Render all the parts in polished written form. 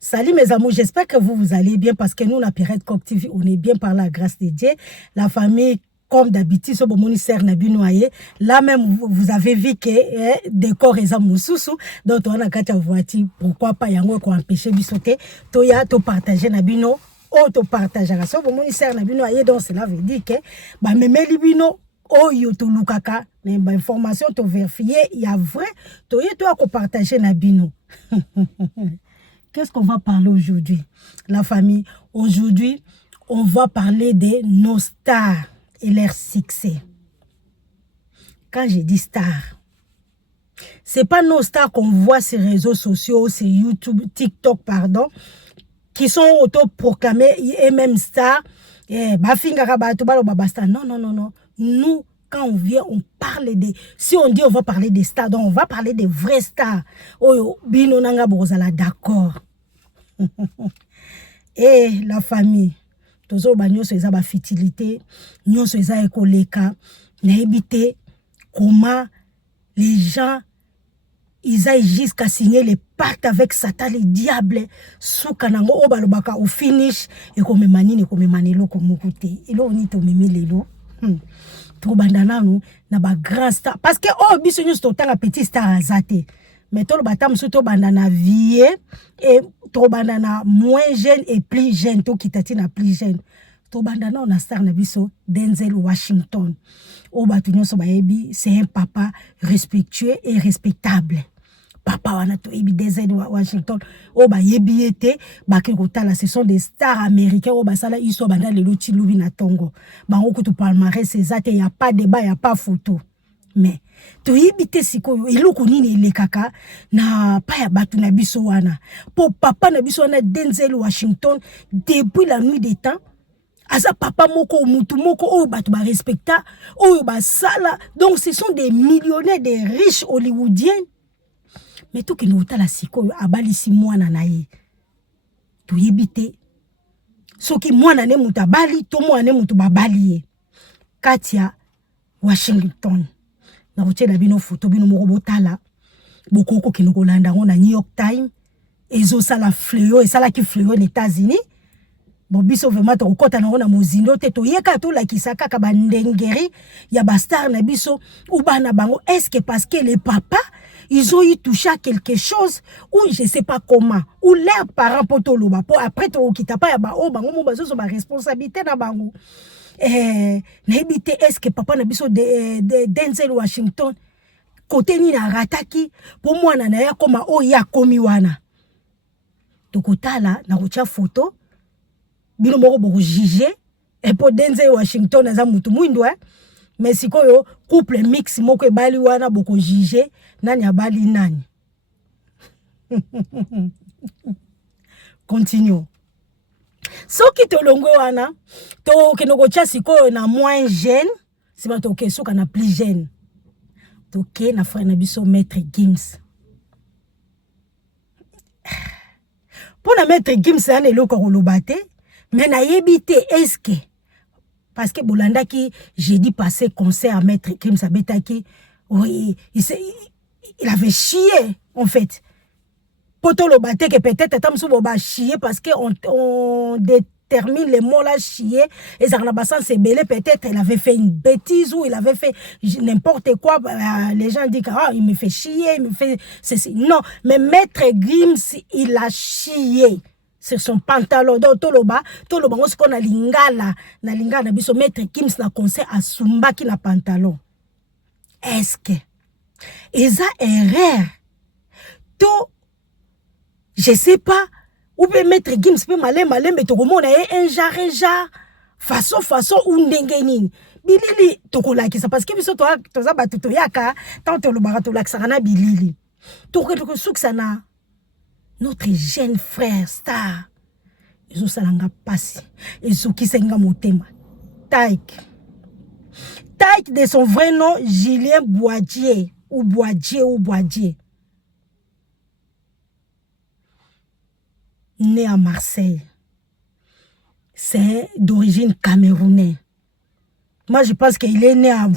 Salut mes amours, j'espère que vous allez bien parce que nous, la Pirate Coq TV, on est bien par la grâce de Dieu. La famille, comme d'habitude, sur mon ministère n'a bien noyé. Là même, vous avez vu que décor est à Moussoussou. Donc, on a quatre voitures. Pourquoi pas, yango ko empêcher de sauter. Toya, to partager na bino. Oh, to partager. Sur mon ministère n'a bien noyé. Donc, cela veut dire que, bah, même les bino, oh, yo to lukaka. Bah, information, to vérifier. Il y a vrai. Toya, to ko partager na bino. Qu'est-ce qu'on va parler aujourd'hui, la famille? Aujourd'hui, on va parler de nos stars et leur succès. Quand je dis stars, c'est pas nos stars qu'on voit sur les réseaux sociaux, sur YouTube, TikTok, pardon, qui sont autoproclamés et même stars. Non, non, non, non. Nous, quand on vient, on parle des... Si on dit on va parler des stars, donc on va parler des vrais stars. Oh, bino nanga bozala d'accord. Et la famille. Tozo ba nyonso eza ba fertilité, nyonso eza ekoleka, na ebité comment les gens ils aillent jusqu'à signer les pactes avec Satan, le diable, souka nango o balobaka au finish et comme manine comme manelo comme côté. Et là on est au mimi lelo. To bandana nous na ba grand star parce que oh biso nyonso to tanga petit star azate. Mais tout le bâtiment surtout bandana vie et tout bandana moins jeune et plus jeune tout qui t'attire plus jeune. Tout bandana on a star na biso Denzel Washington. O batunyo so baebi c'est un papa respectueux et respectable. Papa wana to ebi Denzel Washington o ba yebi ete ba ke kotala ce sont des stars américains o ba sala iso banda le loti lubi na tongo. Ba ngoko to palmarès c'est ça, il y a pas débat, il y a pas photo. Mais to yibite sikoyo eloko nini elekaka na pa ya batu na biso wana po papa na biso wana Denzel Washington depuis la nuit des temps asa papa moko mutu moko o batu ba respecta o ba sala. Donc ce sont des millionnaires, des riches hollywoodiens. Mais tout qui nous tala sikoyo abalisi mwana na ye to yibite soki mwana ne mutu abali to mwana ne mutu babali Katia Washington. Na rotiela bino photo bino moko botala bokoko ki nokolanda ngo na New York Times ezo sala fléau et sala ki fléau aux États-Unis. Bon biso vraiment to kota na na mozindo te to yeka to la kisaka ka bandengeri ya ba star na biso ou bana bango. Est-ce que parce que les papas ils ont eu touché à quelque chose ou je sais pas comment ou leurs parents poto loba po après to kita pa ya ba o bango mo bazo so ba responsabilité na bango. Est-ce que papa na biso de Denzel Washington côté ni na rataki pour moi na ya koma o ya komi wana to kotala na rocha photo bino moko bo juger et pour Denzel Washington za mutu mwindo mais sikoyo couple mix moko e bali wana boko juger nani abali nani. Continuons. Soki to longo wana to kenoko chasi ko na moins jeune si ba to ke soka na plus jeune to ke na frère na biso maître Gims. Pour na maître Gims ane loko kolobate mais na yebite est-ce que parce que bolanda ki jeudi passé concert à maître Gims à Betaki oui il avait chié en fait. Poto lo bate que peut-être tamsu bo ba chier parce que on détermine les mots là chier et ça n'a pas sens c'est belé peut-être il avait fait une bêtise ou il avait fait n'importe quoi. Les gens disent ah il me fait chier, il me fait ceci. Non, mais maître Gims il a chié sur son pantalon donc toloba on se connaît lingala na biso maître Gims na concert à Sumba qui na pantalon. Est-ce que eza erreur to je sais pas ou peut mettre Gims peut malé mais to komona un genre façon ou ndenge nini bilili to kolaki ça parce que biso to za batu to yaka tant to lo barato laksana bilili to ko suksa na notre jeune frère star ils ont salanga passi ils ont kisenga motema Taïk de son vrai nom Julien Boadier ou Boadier né à Marseille. C'est d'origine camerounaise. Moi, je pense qu'il est né à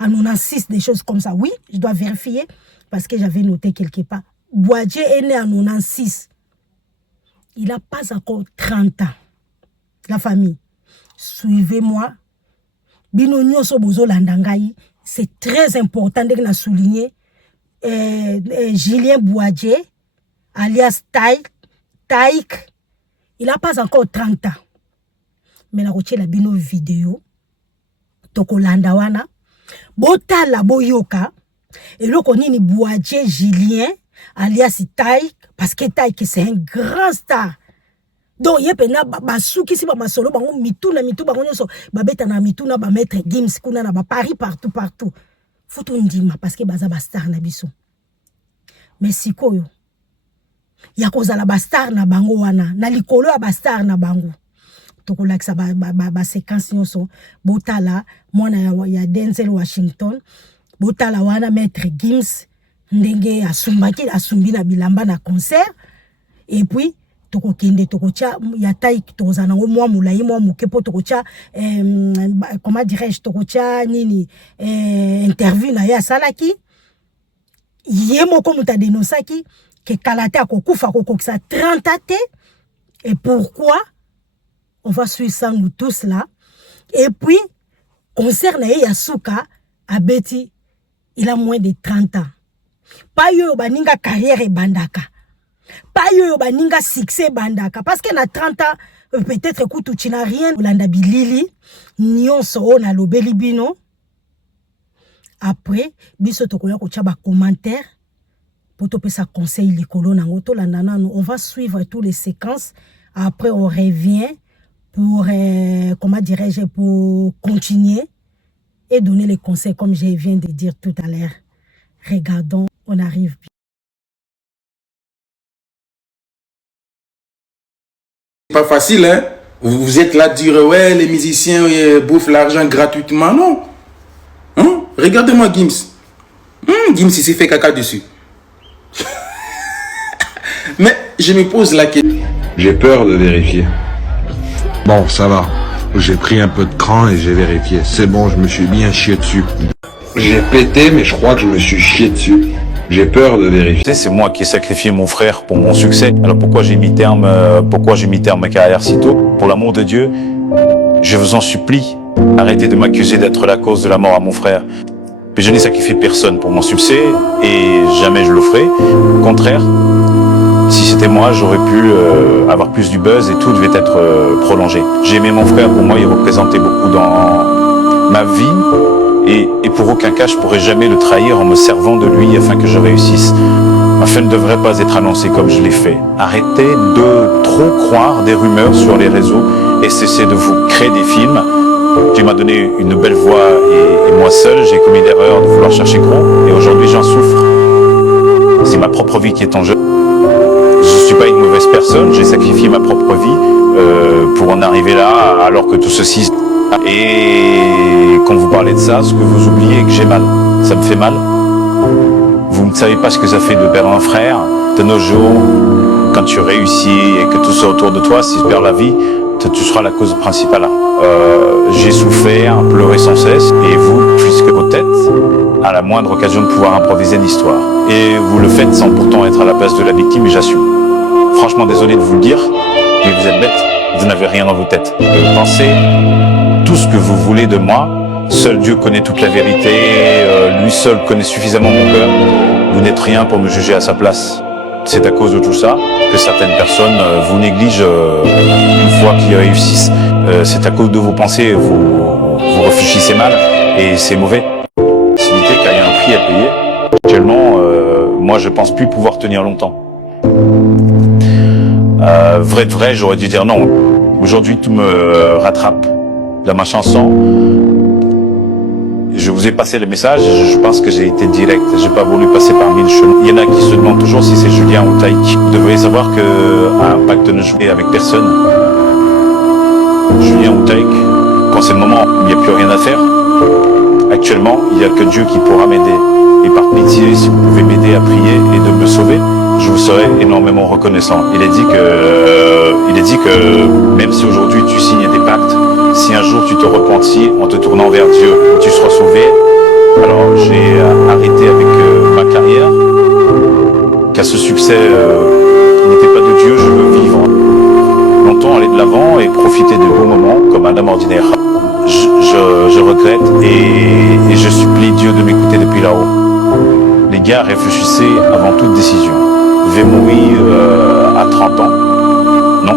96, des choses comme ça. Oui, je dois vérifier parce que j'avais noté quelque part. Boadier est né en 96. Il n'a pas encore 30 ans. La famille, suivez-moi. Bino nyonso bozo landangai, c'est très important de souligner. Julien Bouadje, alias Taïk, il n'a pas encore 30 ans. Mais la roche la bino vidéo, toko landawana, botala boyoka, et le konini Bouadje Julien, alias Taïk, parce que Taïk c'est un grand star. Donc il y a pena basuki si ba masolo bango mituna bango nyonso babeta na mituna ba maître Gims kuna na ba Paris partout. Faut on ndima parce que baza ba star na biso. Mais sikoyo ya kozala ba star na bango wana na likolo ya ba star na bango. Tokolakisa ba séquence nyonso botala mwana ya Denzel Washington botala wana maître Gims ndenge asumbi na bilamba na concert et puis toko kende toko tia ya Taïk toza nango mwa mulayi mwa mukepo toko tia comment dirais-je toko tia nini interview na ya salaki yemo ko muta denosaki ke kalate akokufa kokokisa 30 ans et pourquoi on va suivre ça nous tous là et puis concerne Yasuka abeti il a moins de 30 ans pas yo baninga carrière e bandaka pas yo baninga succès bandaka parce que na 30 ans peut-être que tu n'as rien olanda bilili nyonso ona lobeli bino après biso tokoya ko tia ba commentaire pour te pesa conseil likolo nango to landana on va suivre toutes les séquences après on revient pour comment dirais-je pour continuer et donner les conseils comme je viens de dire tout à l'heure. Regardons, on arrive. Pas facile, hein? Vous êtes là à dire, ouais, les musiciens bouffent l'argent gratuitement. Non. Hein? Regardez-moi Gims. Gims, il s'est fait caca dessus. Mais je me pose la question. J'ai peur de vérifier. Bon, ça va. J'ai pris un peu de cran et j'ai vérifié. C'est bon, je me suis bien chié dessus. J'ai pété, mais je crois que je me suis chié dessus. J'ai peur de vérifier. C'est moi qui ai sacrifié mon frère pour mon succès. Alors pourquoi j'ai mis terme à ma carrière si tôt? Pour l'amour de Dieu, je vous en supplie, arrêtez de m'accuser d'être la cause de la mort à mon frère. Mais je n'ai sacrifié personne pour mon succès et jamais je le ferai. Au contraire, si c'était moi, j'aurais pu avoir plus du buzz et tout devait être prolongé. J'ai aimé mon frère, pour moi il représentait beaucoup dans ma vie. Et pour aucun cas, je pourrais jamais le trahir en me servant de lui afin que je réussisse. Ma fin ne devrait pas être annoncée comme je l'ai fait. Arrêtez de trop croire des rumeurs sur les réseaux et cessez de vous créer des films. Dieu m'a donné une belle voix et moi seul, j'ai commis l'erreur de vouloir chercher gros et aujourd'hui j'en souffre. C'est ma propre vie qui est en jeu. Je ne suis pas une mauvaise personne, j'ai sacrifié ma propre vie pour en arriver là alors que tout ceci... Et quand vous parlez de ça, ce que vous oubliez, que j'ai mal, ça me fait mal. Vous ne savez pas ce que ça fait de perdre un frère. De nos jours, quand tu réussis et que tout ça autour de toi, si tu perds la vie, tu seras la cause principale. J'ai souffert, pleuré sans cesse, et vous, puisque vos têtes, à la moindre occasion de pouvoir improviser une histoire. Et vous le faites sans pourtant être à la place de la victime, et j'assume. Franchement, désolé de vous le dire, mais vous êtes bête, vous n'avez rien dans vos têtes. Pensez tout ce que vous voulez de moi, seul Dieu connaît toute la vérité, lui seul connaît suffisamment mon cœur. Vous n'êtes rien pour me juger à sa place. C'est à cause de tout ça que certaines personnes vous négligent une fois qu'ils réussissent. C'est à cause de vos pensées, vous réfléchissez mal et c'est mauvais. Facilité car il y a un prix à payer. Actuellement, moi je pense plus pouvoir tenir longtemps. Vrai de vrai, j'aurais dû dire non. Aujourd'hui tout me rattrape. Dans ma chanson, je vous ai passé le message, je pense que j'ai été direct, j'ai pas voulu passer par mille chemins. Il y en a qui se demandent toujours si c'est Julien ou Taïk. Vous devriez savoir qu'un pacte ne joue avec personne. Julien ou Taïk, quand c'est le moment, il n'y a plus rien à faire. Actuellement, il n'y a que Dieu qui pourra m'aider. Et par pitié, si vous pouvez m'aider à prier et de me sauver, je vous serai énormément reconnaissant. Il est dit que même si aujourd'hui tu signes des pactes, si un jour tu te repentis en te tournant vers Dieu, tu seras sauvé. Alors j'ai arrêté avec ma carrière, qu'à ce succès qui n'était pas de Dieu, je veux vivre. avant et profiter de beaux moments comme un homme ordinaire. Je regrette et je supplie Dieu de m'écouter depuis là-haut. Les gars, réfléchissez avant toute décision. Vemoui à 30 ans. Non.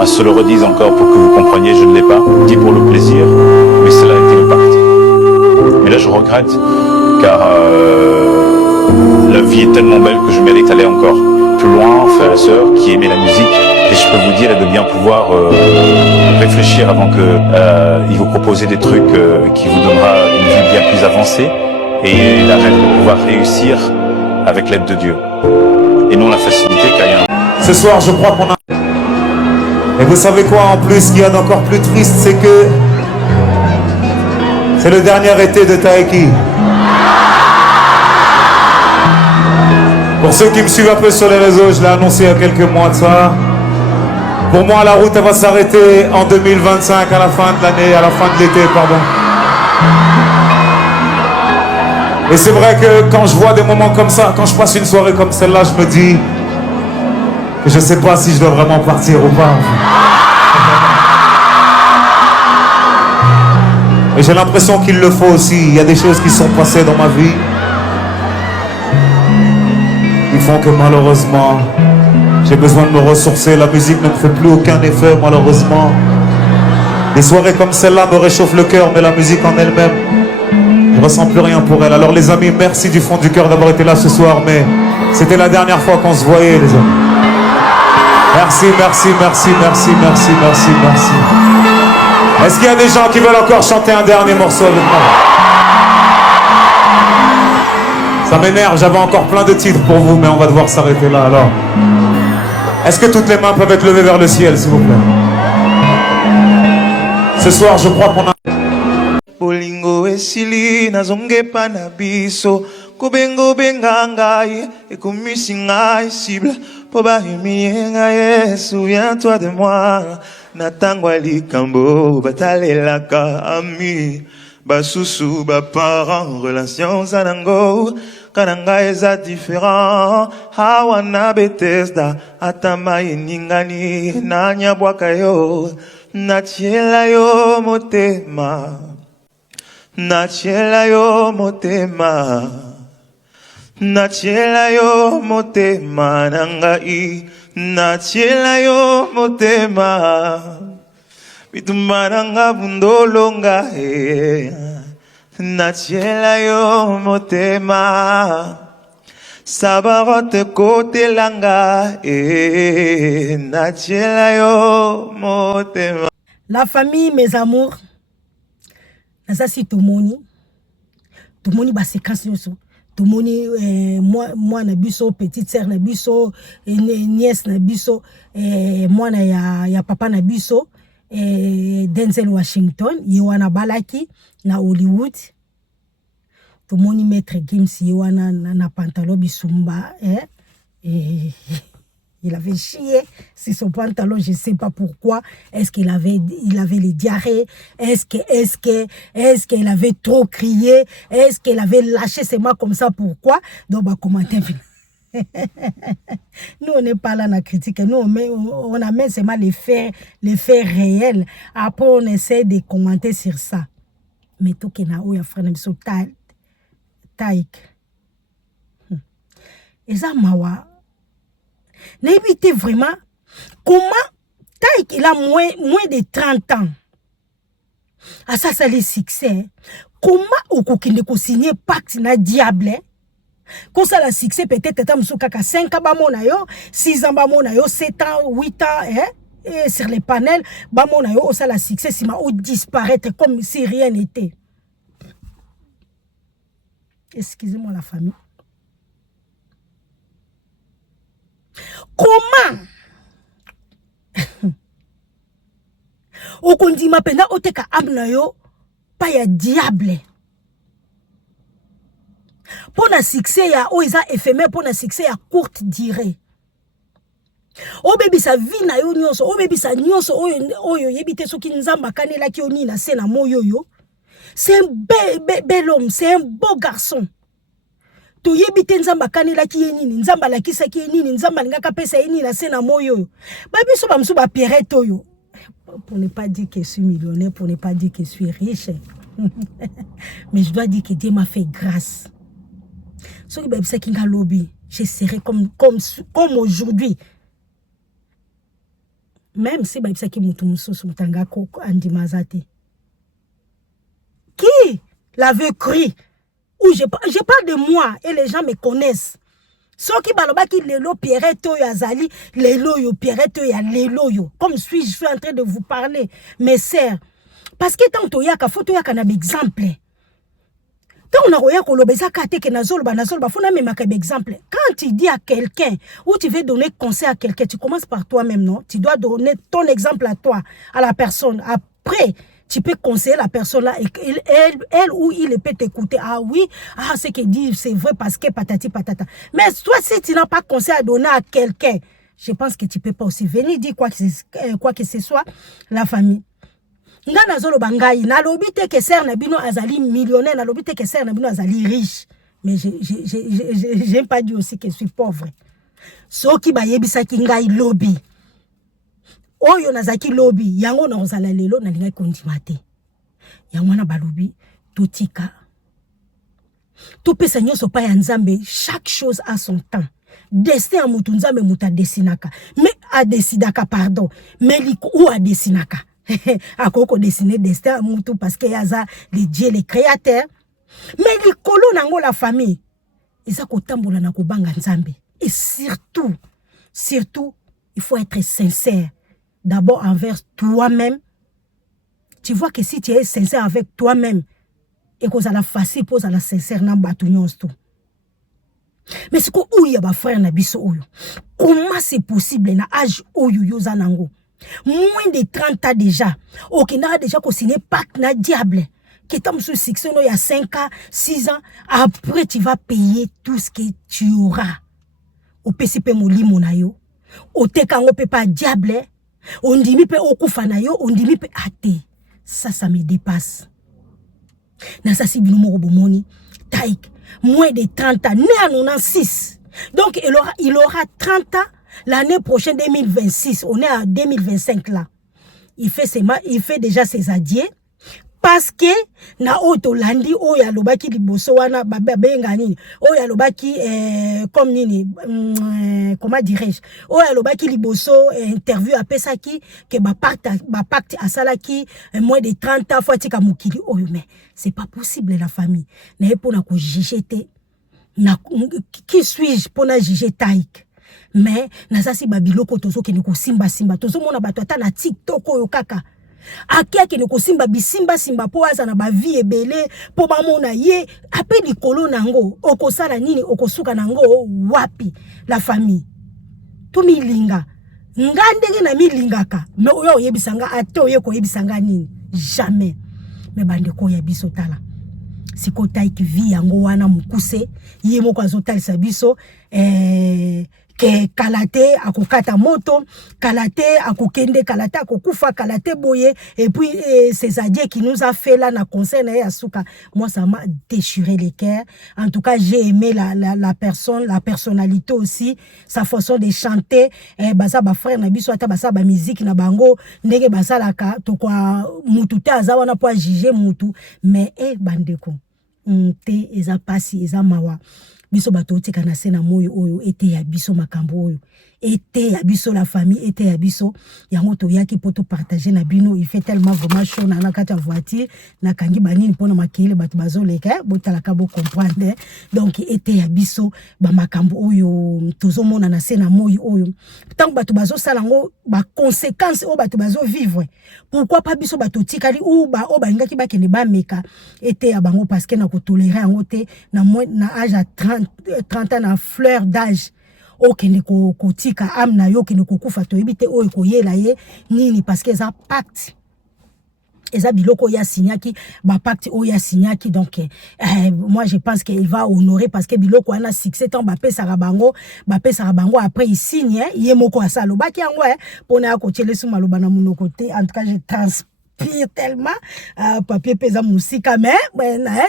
À se le redise encore pour que vous compreniez, je ne l'ai pas dit pour le plaisir, mais cela a été le pacte. Mais là, je regrette car la vie est tellement belle que je mérite d'aller encore plus loin, frères et sœurs qui aimaient la musique. Et je peux vous dire de bien pouvoir réfléchir avant que il vous proposer des trucs qui vous donnera une vie bien plus avancée et la rêve de pouvoir réussir avec l'aide de Dieu et non la facilité car il y a un... Ce soir, je crois qu'on a... Et vous savez quoi, en plus, ce qu'il y a d'encore plus triste, c'est que c'est le dernier été de Taiki. Pour ceux qui me suivent un peu sur les réseaux, je l'ai annoncé il y a quelques mois de ça. Pour moi, la route, elle va s'arrêter en 2025, à la fin de l'année, à la fin de l'été, pardon. Et c'est vrai que quand je vois des moments comme ça, quand je passe une soirée comme celle-là, je me dis que je sais pas si je dois vraiment partir ou pas. Et j'ai l'impression qu'il le faut aussi. Il y a des choses qui sont passées dans ma vie qui font que malheureusement, j'ai besoin de me ressourcer. La musique ne me fait plus aucun effet, malheureusement. Des soirées comme celle-là me réchauffent le cœur, mais la musique en elle-même, je ne ressens plus rien pour elle. Alors les amis, merci du fond du cœur d'avoir été là ce soir, mais c'était la dernière fois qu'on se voyait, les amis. Merci, merci, merci, merci, merci, merci, merci. Est-ce qu'il y a des gens qui veulent encore chanter un dernier morceau avec moi? Ça m'énerve, j'avais encore plein de titres pour vous, mais on va devoir s'arrêter là alors. Est-ce que toutes les mains peuvent être levées vers le ciel, s'il vous plaît? Ce soir, je crois qu'on a... Bolingo esili nazonge panabiso kubengo bengangai et komisingai cible poba imienga souviens-toi de moi natangwa likambo batalelaka ami basusu ba parents relations sanango kananga eza différent hawana Bethesda atama iningani nanya bwakayo natiela yo motema Nachiela yo motema Nachiela yo motema nangai Nachiela yo motema Bitumaranga bundolonga Nachiela yo motema Sabarote kote langa Nachiela yo motema. La famille, mes amours, ça c'est tout moni ba séquence yoso tout moni moi na biso petite sœur na biso nièce na biso moi na ya papa na biso Denzel Washington Yohana balaki na Hollywood tout moni maître Gims Yohana na pantalon bisumba il avait chié sur son pantalon, je ne sais pas pourquoi. Est-ce qu'il avait les diarrhées? Est-ce qu'il avait trop crié? Est-ce qu'il avait lâché ses mains comme ça? Pourquoi? Donc, bah, commenter. Nous, on n'est pas là à critiquer. Nous, on amène seulement les faits réels. Après, on essaie de commenter sur ça. Mais tout qui n'a où il y a frère Nemso Taïk. Et ça, mawa. N'évitez vraiment comment Taïk il a moins de 30 ans. Ah ça c'est le succès. Comment au kokinde ko signer pacte na diable? Quand ça la succès peut-être tam kaka 5 ans ba mona yo, 6 ans ba mona yo, 7 ans, 8 ans et sur les panels ba mona yo ça la succès si ma ou disparaître comme si rien n'était. Excusez-moi la famille. Comment okondima penda oteka amna yo pa ya diable pour na succès ya oiza éphémère pour na succès ya courte durée o baby sa vie na yo nyonso o baby sa nyonso oyo yebite soki nzamba kanela ki oni na sena moyo yo c'est un bel homme c'est un beau garçon toyebi te nzamba kanelaki ye nini, nzamba lakisaki ye nini, nzamba lingaka pesa ye nini na se na moyo oyo. Ba biso ba musu ba pierrette oyo. Pour ne pas dire que je suis millionnaire, pour ne pas dire que je suis riche. Mais je dois dire que Dieu m'a fait grâce. Ce qui est kinga lobby, je serai comme aujourd'hui. Même si je qui mutumuso mutanga koko andimazate. Qui l'avait cru? Ou je parle de moi et les gens me connaissent. Ceux qui baloba qui lelo pierrette yo azali, lelo yo pierrette yo ya lelo yo. Comme je suis en train de vous parler, mes sœurs. Parce que tant que yaka photo yaka na exemple. Tant on a roya ko lobeza kate ke nazolba fona même un exemple. Quand tu dis à quelqu'un ou tu veux donner conseil à quelqu'un, tu commences par toi-même, non? Tu dois donner ton exemple à toi, à la personne. Après, tu peux conseiller la personne là et elle ou il peut t'écouter. Ah oui, ce qu'il dit c'est vrai parce que patati patata. Mais toi si tu n'as pas conseil à donner à quelqu'un, je pense que tu peux pas aussi venir dire quoi que ce soit la famille. Nga nazolo bangai na lobi te que ser na bino azali millionnaire, na lobi te que ser na bino azali riche. Mais j'aime pas dire aussi que je suis pauvre. Soki ba yebisa ki ngai lobby. Oyo nazaki lobby yango na ozala lelo na linga kondima te. Yango na balobi totika. To pesa nyonso pa ya nzambe, chaque chose a son temps. Destin a mutu nzambe muta desinaka. Mais a desidaka pardon. Mais liko ou a desinaka. Akoko dessiner destin à mutu parce que yaza le Dieu le créateur. Mais likolo nango la famille. Eza ko tambola na ko banga nzambe. Et surtout, il faut être sincère. D'abord envers toi-même. Tu vois que si tu es sincère avec toi-même, et que ça la facile pour la sincère nan batunions tout. Mais c'est quoi ou y a ba frère na biso oyo? Comment c'est possible na âge oyo yo zanango? Moins de 30 ans déjà. Ok, na déjà ko signé pacte na diable. Qui est sous succès il y a 5 ans, 6 ans, après tu vas payer tout ce que tu auras. Au PCP moli monayo, au tekango pe pas diable. On dit mi pe okufanayo, on dit mi pe ate. Ça me dépasse. Na sa si binomo robomoni, taïk, moins de 30 ans, né en 96. Donc il aura 30 ans l'année prochaine 2026. On est à 2025 là. Il fait déjà ses adieux. Parce que na otolandi oya lobaki liboso wana babenga nini oya lobaki comme nini comment dirais-je oya lobaki liboso interview a pesaki que ba pacte asalaki moins de 30 ans fois tika mukili oyo mais c'est pas possible la famille na epona ko juger te na qui suis-je pona juger taik mais na sasi babiloko tozo ke ni ko simba tozo mona bato ata na TikTok oyo kaka akeke ne ko simba simba po aza na ba vie ebele po ba mona ye ape likolo nango okosala nini okosuka nango wapi la famille to milinga ngandenge na milingaka mais oyo yebisanga ato ye ko yebisanga nini jamais mais bande ko ya biso tala siko taiki vie yango wana mukuse ye moko azotalisa biso que kalate akokata moto, kalate akokende, kalate akokufa, kalate boye, et puis ces adieux qui nous a fait là na concert na Yasuka, moi ça m'a déchiré les cœurs. En tout cas, j'ai aimé la personne, la personnalité aussi, sa façon de chanter, baza ba frère na biso ata basa ba musique na bango, ndenge basa la ka to kwa mutu te azawa na po juger mutu, mais bandeko, te eza pasi eza mawa. Biso bato tika na sena moyo oyo ete ya biso makambo oyo ete ya biso la famille ete ya biso yango to yaki poto partager na bino il fait tellement vraiment chaud na kata voiture na kangi banini pona makile bato bazoleka botala ka bo comprendre donc ete ya biso ba makambo oyo tozo mona na sena moyo oyo tant bato bazo sala ngo ba conséquences o bato bazo vivre pourquoi pas biso bato tikali ou ba o ba ngaki ba kene ba meka ete ya bango parce que na ko tolérer ngo te na âge à 30 ans na fleur d'âge okende ko tika amna yo kende ko kufa to ebite o ekoyela ye nini parce que ça pacte eza biloko ya signaki ba pacte o ya signaki donc moi je pense qu'il va honorer parce que biloko ana succès tant ba pesa rabango après il signe ye moko asalo baki yango pona ko tshele suma loba na monoko te en tout cas je pire tellement papier pesa musika mais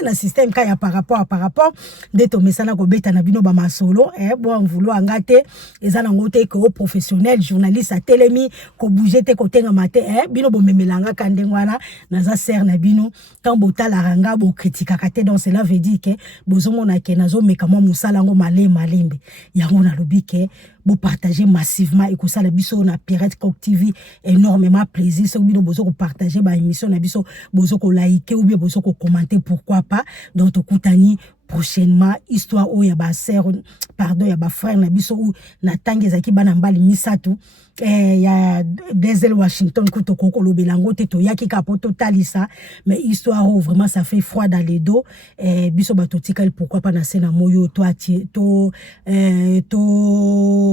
na système ka ya par rapport de to mesana ko beta na bino ba masolo bon vouloir ngate eza na ngote ko professionnel journaliste a telemi ko bouger te ko tenga maté bino bo memelanga kandengwana naza ser na bino quand botala ranga bo critique kate donc cela veut dire que bozomo na ke nazo mekamo musala ngo malembe yango na lobi ke vous partagez massivement et que ça la biso na Pirate Coq TV énormément plaisir so bino bozo ko partager ba émission na biso bozo ko liker ou bien bozo ko commenter pourquoi pas donc to kutani prochainement histoire o ya ba sœur pardon ya ba frère na biso ou na tangi zaki bana mbali misatu ya Denzel Washington kuto koko lobelango te to yaki kapo totalisa mais histoire où vraiment ça fait froid dans les dos biso ba totikal pourquoi pas na sena moyo to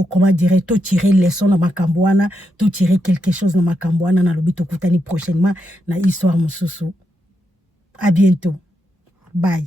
comment dirais to tirer leçon na makambwana to tirer quelque chose na makambwana na lobi to kutani prochainement na histoire mususu à bientôt bye.